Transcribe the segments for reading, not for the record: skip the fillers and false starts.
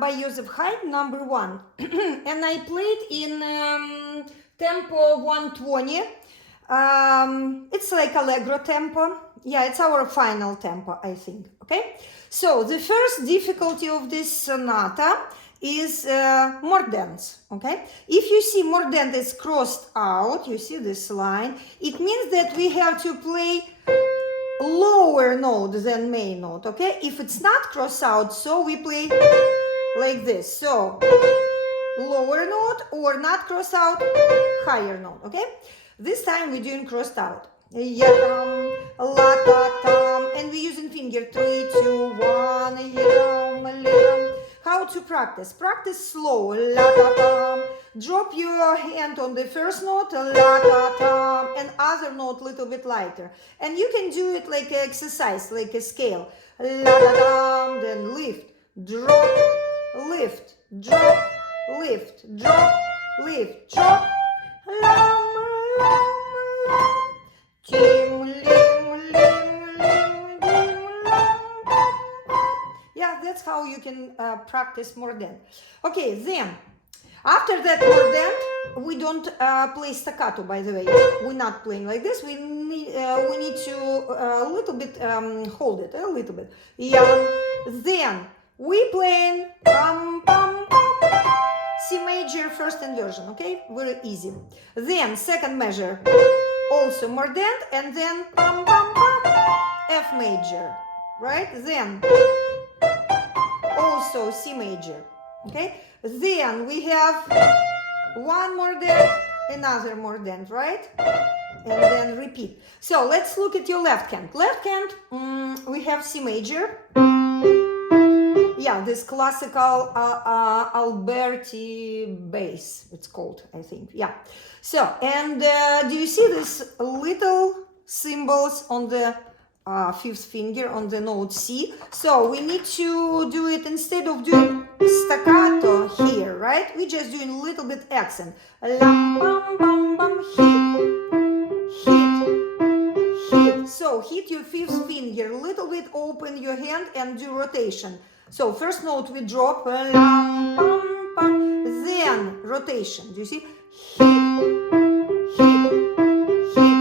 by Haydn, number 1. And I played in tempo 120. It's like allegro tempo. Yeah, it's our final tempo, I think. Okay, so the first difficulty of this sonata is mordents. Okay, if you see mordent is crossed out, you see this line, it means that we have to play lower note than main note. Okay, if it's not crossed out, so we play like this. So lower note, or not crossed out, higher note. Okay, this time we're doing crossed out. Yam, la ta tam, and we're using finger 3, 2, 1. Yam. How to practice? Practice slow. La ta tam. Drop your hand on the first note, la ta tam, and other note a little bit lighter. And you can do it like an exercise, like a scale. La ta tam, then lift, drop, lift, drop, lift, drop, lift, drop. Lam, lam, lam. Tim, lim, lim, lim, dim, lam. Yeah, that's how you can practice mordent. Okay, then after that mordent, we don't play staccato. By the way, we're not playing like this. We need to a little bit hold it a little bit. Yeah. Then we playing pam pam pam. C major first inversion. Okay, very easy. Then second measure, also mordent, and then pam pam pam, F major, right? Then also C major. Okay, then we have one mordent, another mordent, right? And then repeat. So let's look at your left hand. Left hand, we have C major. Yeah, this classical Alberti bass, it's called, I think. Yeah. So, and do you see these little symbols on the fifth finger on the note C? So we need to do it instead of doing staccato here, right? We just doing a little bit accent. Lam, bam, bam, bam, hit, hit, hit. So hit your fifth finger, a little bit open your hand and do rotation. So first note we drop, lam, bam, bam, then rotation. Do you see? Hit, hit, hit, hit.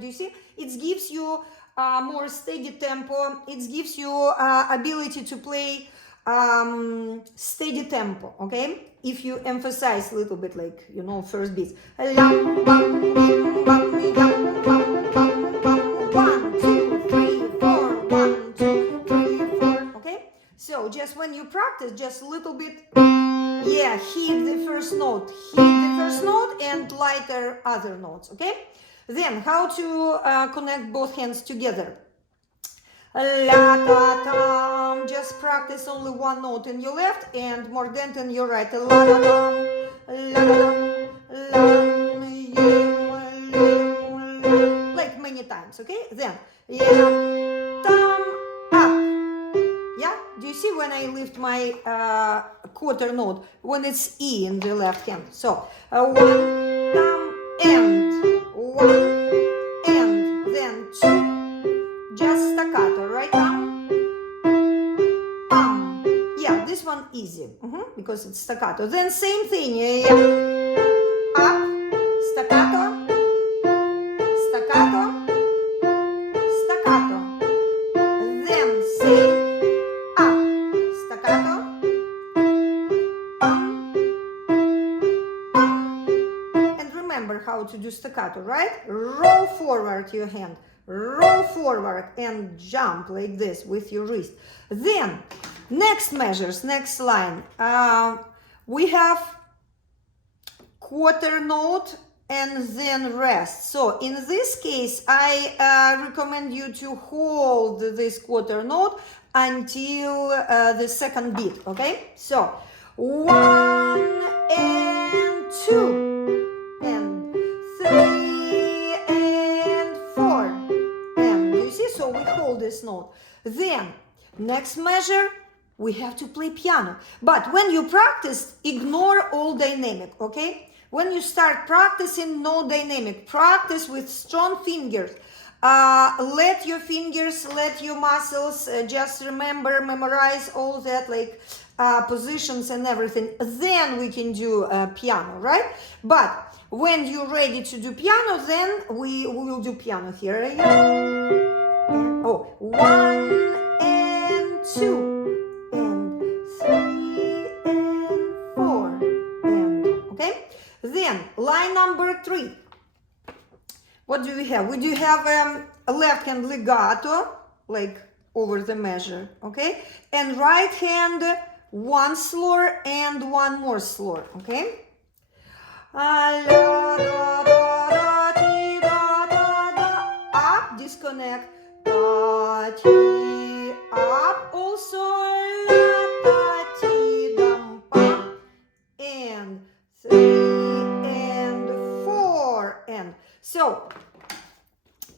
Do you see? It gives you more steady tempo. It gives you ability to play steady tempo. Okay, if you emphasize a little bit, like, you know, first beats. Lam, bam, bim, bam, yam, bam, bam, bam. 1, 2, 3, 4. 1, 2, 3, 4. Okay. So just when you practice, just a little bit. Yeah, hit the first note. Hit the first note and lighter other notes. Okay. Then how to connect both hands together. La ta tam. Just practice only one note in your left and mordent in your right. La ta tam, la ta tam, lam, yim, lim, like many times. Okay. Then yam, tam, up. Yeah. Do you see when I lift my quarter note when it's E in the left hand? So 1 tam and 1 and then 2, just staccato, right? Pam, pam. Yeah, this one easy because it's staccato. Then same thing, yeah. Up, staccato, staccato, staccato. Then say up, staccato, pam, pam. And remember how to do staccato, right? Roll forward your hand, roll forward and jump like this with your wrist. Then next measures, next line, we have quarter note and then rest. So in this case, I recommend you to hold this quarter note until the second beat. Okay, so 1 and 2 and 3 and 4. And you see, so we hold this note. Then next measure, we have to play piano. But when you practice, ignore all dynamic. Okay, when you start practicing, no dynamic. Practice with strong fingers. Let your fingers, let your muscles just memorize all that, like positions and everything. Then we can do piano, right? But when you're ready to do piano, then we will do piano here. And, oh, 1 and 2 and 3 and 4 and, okay? Then line number 3. What do we have? We do have a left hand legato, like over the measure, okay? And right hand, one slur and one more slur, okay? Up, disconnect, up, also and 3 and 4 and so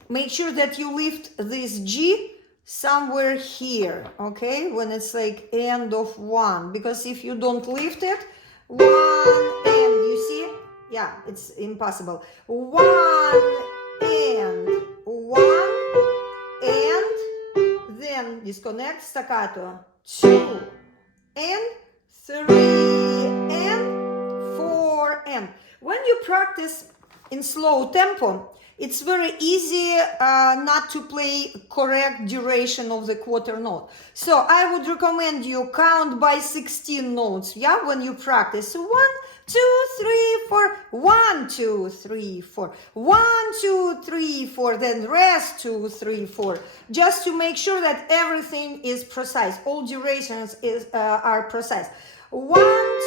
make sure that you lift this G somewhere here, okay, when it's like end of 1, because if you don't lift it, 1 and you see, yeah, it's impossible. 1 and 1 and then disconnect, staccato, 2 and 3 and 4 and. When you practice in slow tempo, it's very easy not to play correct duration of the quarter note. So I would recommend you count by 16 notes, yeah, when you practice. 1, 2, 3, 4, 1, 2, 3, 4, 1, 2, 3, 4, then rest 2, 3, 4, just to make sure that everything is precise. All durations are precise. 1,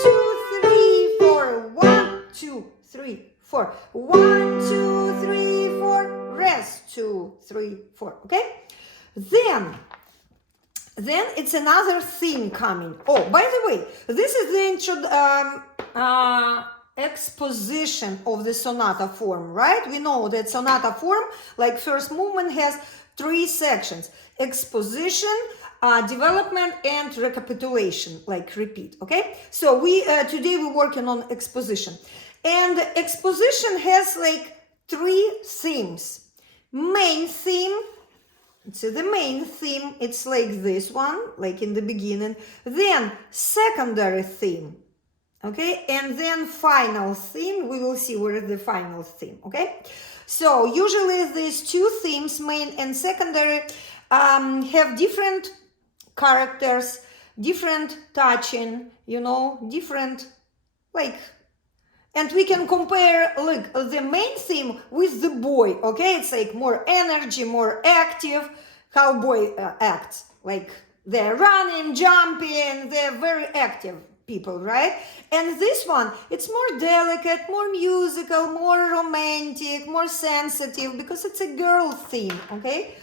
2, 3, 4, 1, 2, 3, 4, 1, 2, 3, 4, rest 2, 3, 4, okay? Then it's another theme coming. Oh, by the way, this is the exposition of the sonata form, right? We know that sonata form, like first movement, has 3 sections: exposition, development, and recapitulation, like repeat, okay? So we today we're working on exposition. And exposition has like 3 themes. Main theme, it's the main theme, it's like this one, like in the beginning. Then secondary theme, okay? And then final theme, we will see where is the final theme, okay? So usually these 2 themes, main and secondary, have different characters, different touching, you know, different, like, and we can compare like the main theme with the boy, okay? It's like more energy, more active, how boy acts. Like they're running, jumping, they're very active people, right? And this one, it's more delicate, more musical, more romantic, more sensitive, because it's a girl theme, okay?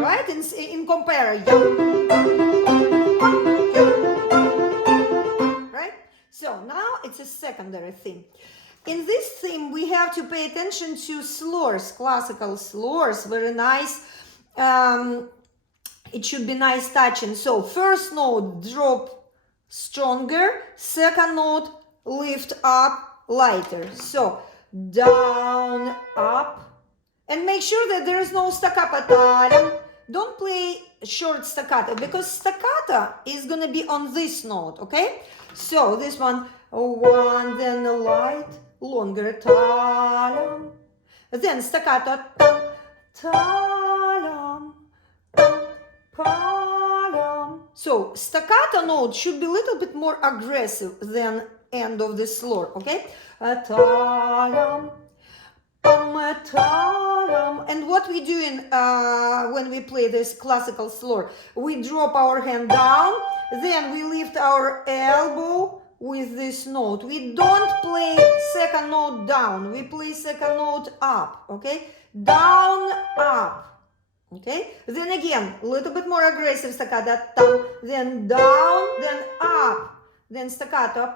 Right? In comparison. Right? So now it's a secondary theme. In this theme, we have to pay attention to slurs, classical slurs, very nice. It should be nice touching. So first note, drop stronger. Second note, lift up lighter. So down, up. And make sure that there is no staccato. Don't play short staccato, because staccato is going to be on this note, okay? So this one, 1, then a light, longer, ta-lam. Then staccato, ta-lam, pa-lam. So staccato note should be a little bit more aggressive than end of the slur, okay? Ta-lam. And what we do when we play this classical slur, we drop our hand down, then we lift our elbow with this note. We don't play second note down, we play second note up, okay? Down, up, okay? Then again, a little bit more aggressive staccato, then down, then up, then staccato,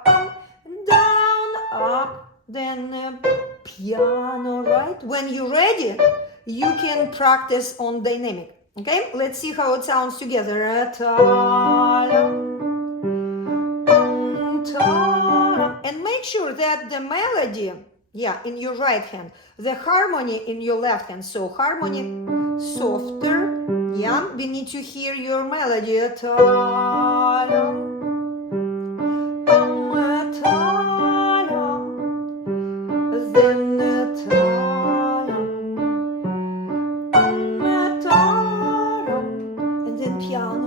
down, up, then piano, right? When you're ready, you can practice on dynamic, okay? Let's see how it sounds together. And make make sure that the melody, in your right hand, the harmony in your left hand. So harmony softer, we need to hear your melody. And then piano.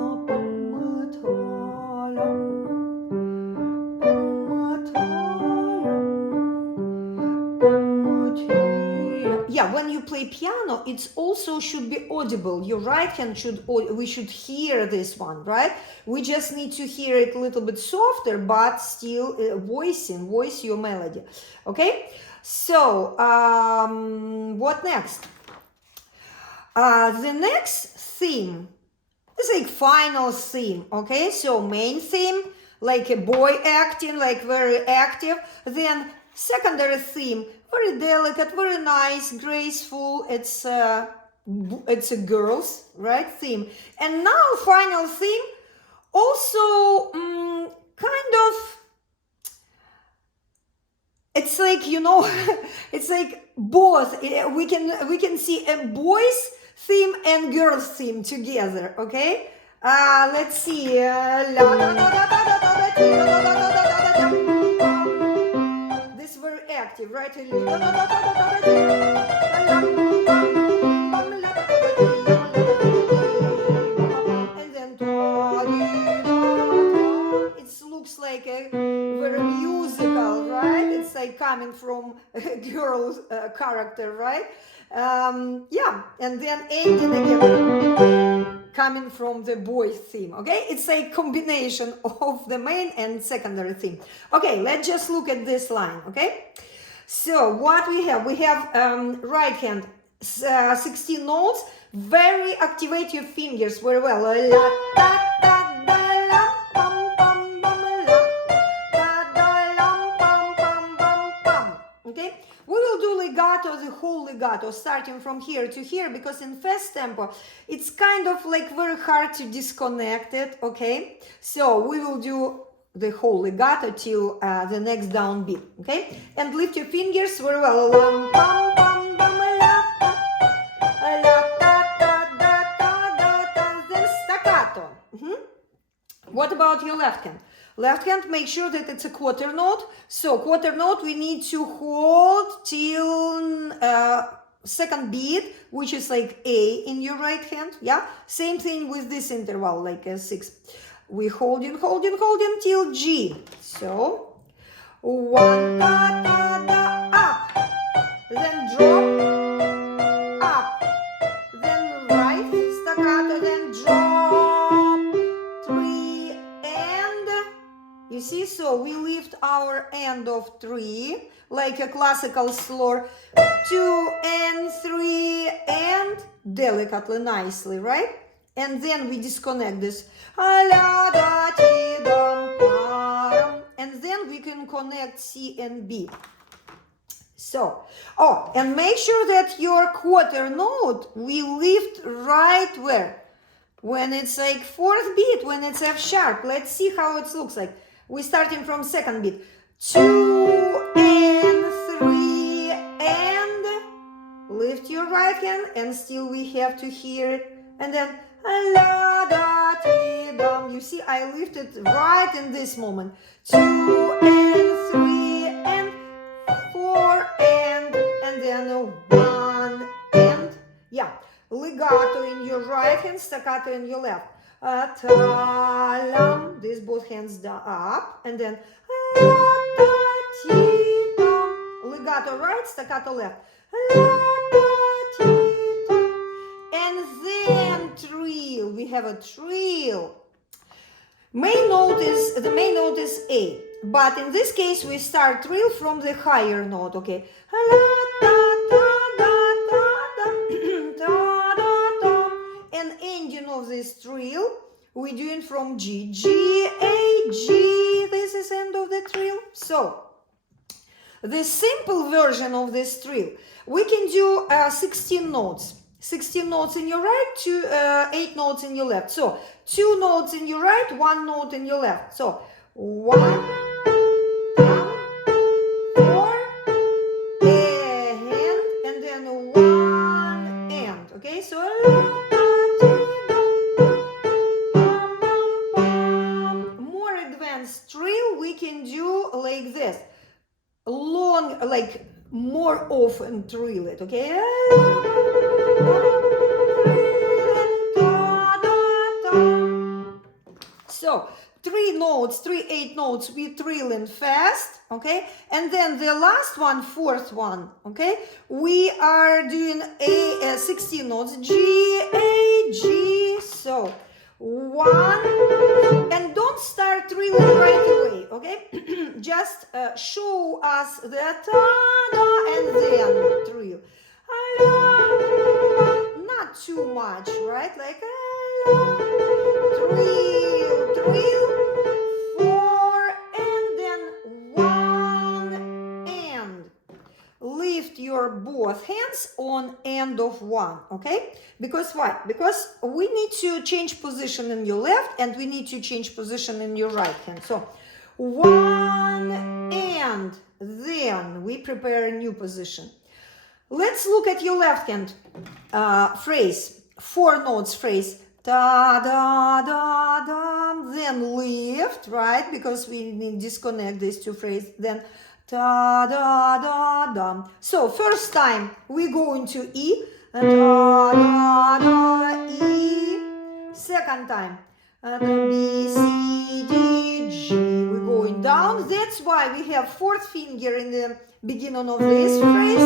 When you play piano, it also should be audible. Your right hand we should hear this one, right? We just need to hear it a little bit softer, but still voice your melody, okay? So, what next? The next theme is like final theme, okay? So main theme, like a boy acting, like very active. Then secondary theme, very delicate, very nice, graceful. It's a girl's, right, theme. And now final theme, also kind of, it's like, you know, it's like both. We can see a boy's theme and girl's theme together, okay? Let's see. This is very active, right? And then it looks like a very musical, right? It's like coming from a girl's character, right? And then ending again, coming from the boy's theme, okay? It's a combination of the main and secondary theme. Okay, let's just look at this line, okay? So what we have right hand, 16 notes, very activate your fingers very well. Okay, we will do legato, the whole legato, starting from here to here, because in fast tempo, it's kind of like very hard to disconnect it, okay? So we will do the whole legato till the next downbeat, okay? And lift your fingers very well. Then staccato. What about your left hand? Left hand, make sure that it's a quarter note. So quarter note we need to hold till second beat, which is like A in your right hand. Yeah, same thing with this interval, like a 6. We holding till G. So 1 da da da up, then drop up, then right staccato, then drop 3 and you see. So we lift our end of 3 like a classical slur, 2 and 3 and delicately, nicely, right? And then we disconnect this. And then we can connect C and B. So, and make sure that your quarter note we lift right where? When it's like 4th beat, when it's F sharp. Let's see how it looks like. We're starting from second beat. 2 and 3 and lift your right hand, and still we have to hear it. And then you see, I lifted right in this moment. 2 and 3 and 4 and then 1 and legato in your right hand, staccato in your left. These both hands up, and then legato right, staccato left. And then trill. We have a trill. The main note is A, but in this case we start trill from the higher note. Okay. And ending of this trill we're doing from G, G, A, G. This is end of the trill. So the simple version of this trill, we can do 16 notes. 16 notes in your right, 8 notes in your left. So 2 notes in your right, 1 note in your left. So 1, often trill it, okay? So, 8 notes, we trilling fast, okay? And then the last one, fourth one, okay? We are doing 16 notes, G, A, G, so 1, and don't start trilling right away, okay? Just show us the ta-da and then trill. Not too much, right? Like trill, trill, 4, and then 1, and lift your both hands on end of 1, okay? Because why? Because we need to change position in your left and we need to change position in your right hand. So 1, and then we prepare a new position. Let's look at your left hand phrase, 4 notes phrase. Da da da da, then lift, right? Because we need to disconnect these two phrases. Then da da da da. So first time we go into E, da da da E. Second time, B C D G. We're going down. That's why we have 4th finger in the beginning of this phrase.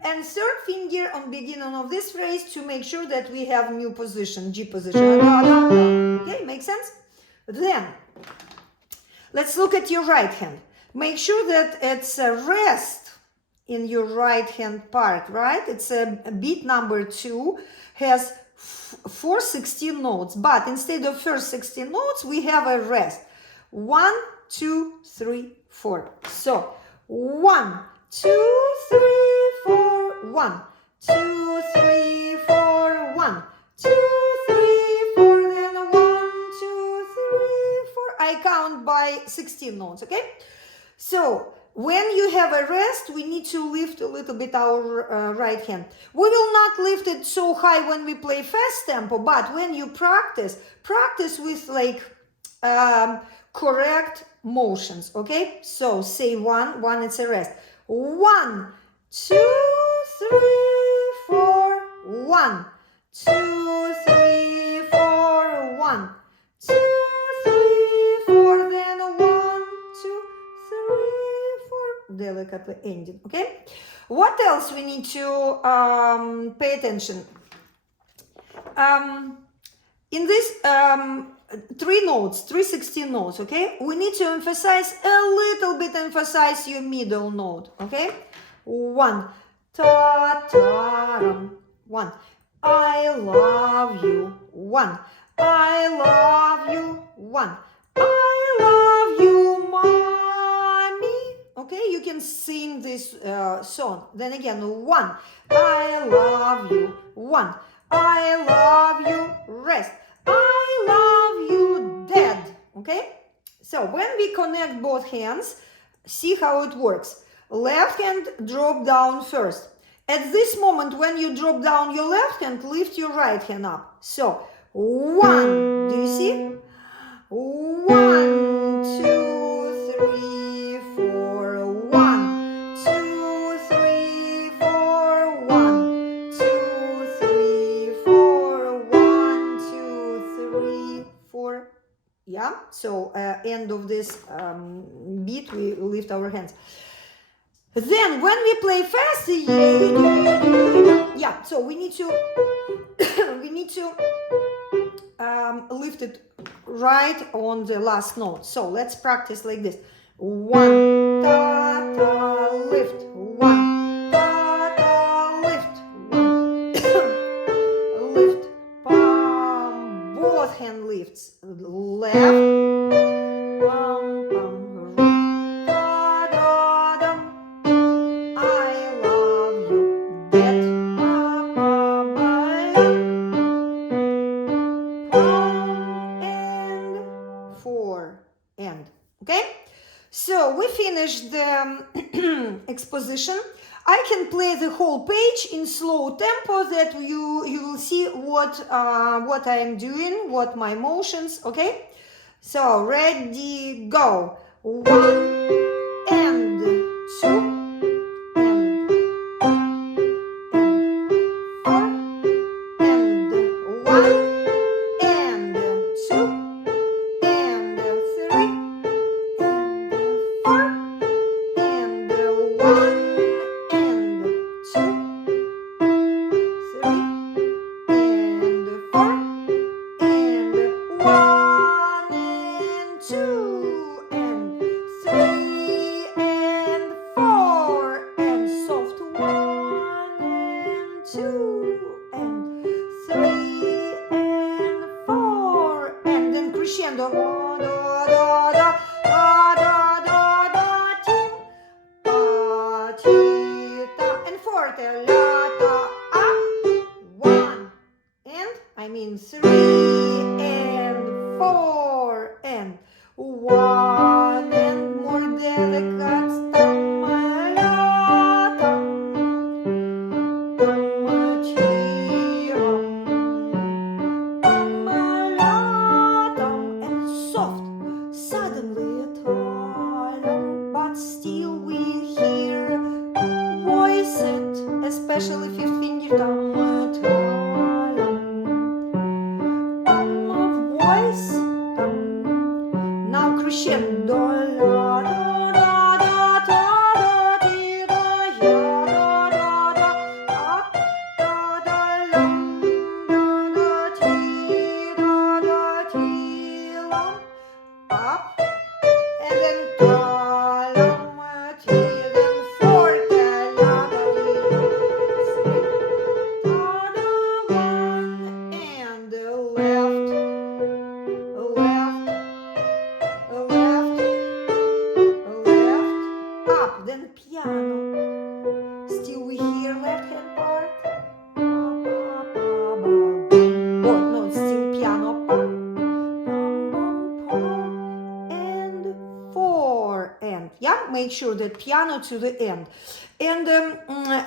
And 3rd finger on beginning of this phrase to make sure that we have new position, G position. Okay, makes sense? Then, let's look at your right hand. Make sure that it's a rest in your right hand part, right? It's a beat number 2, has 4 16 notes, but instead of first 16 notes, we have a rest. 1, 2, 3, 4. So, 1, 2, 3, 4. 1, 2, 3, 4, 1, 2, 3, 4, then 1, 2, 3, 4. I count by 16 notes, okay? So, when you have a rest, we need to lift a little bit our right hand. We will not lift it so high when we play fast tempo, but when you practice with like correct motions, okay? So, say 1, it's a rest. 1, 2, 3, 4, 1, 2, 3, 4, 1, 2, 3, 4, then 1, 2, 3, 4, delicately ending, okay? What else we need to pay attention? In this 3 16 notes, okay? We need to emphasize your middle note, okay? 1, ta ta ram. 1, I love you. 1, I love you. 1, I love you, mommy. Okay, you can sing this song. Then again, 1, I love you. 1, I love you. Rest. I love you, Dad. Okay, so when we connect both hands, see how it works. Left hand drop down first. At this moment, when you drop down your left hand, lift your right hand up. So, 1, do you see? 1, 2, 3, 4, 1, 2, 3, 4, 1, 2, 3, 4, 1, 2, 3, 4. Yeah, so end of this beat, we lift our hands. Then when we play fast, yeah, so we need to lift it right on the last note. So let's practice like this. 1, ta ta, lift. 1, ta ta, lift. 1, lift. Palm, both hand lifts. Left. Palm, palm. So we finished the exposition. I can play the whole page in slow tempo that you will see what I am doing, what my motions, okay? So ready, go. 1 and 2 and 3 and 4 and 1 and more delicate. And soft, suddenly but still we hear voice it, especially fifth finger voice. Now crescendo. Up and then fourth and left, up, then piano. Still we hear left hand part. Oh no, it's still piano. And 4 and yeah, make sure that piano to the end. And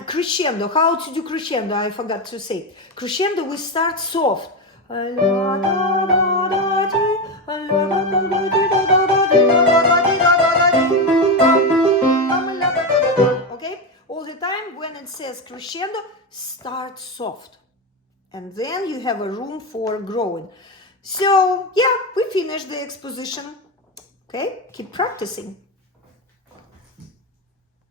crescendo, how to do crescendo? I forgot to say. Crescendo, we start soft. Okay, all the time when it says crescendo, start soft, and then you have a room for growing. So yeah, we finished the exposition. Okay, keep practicing.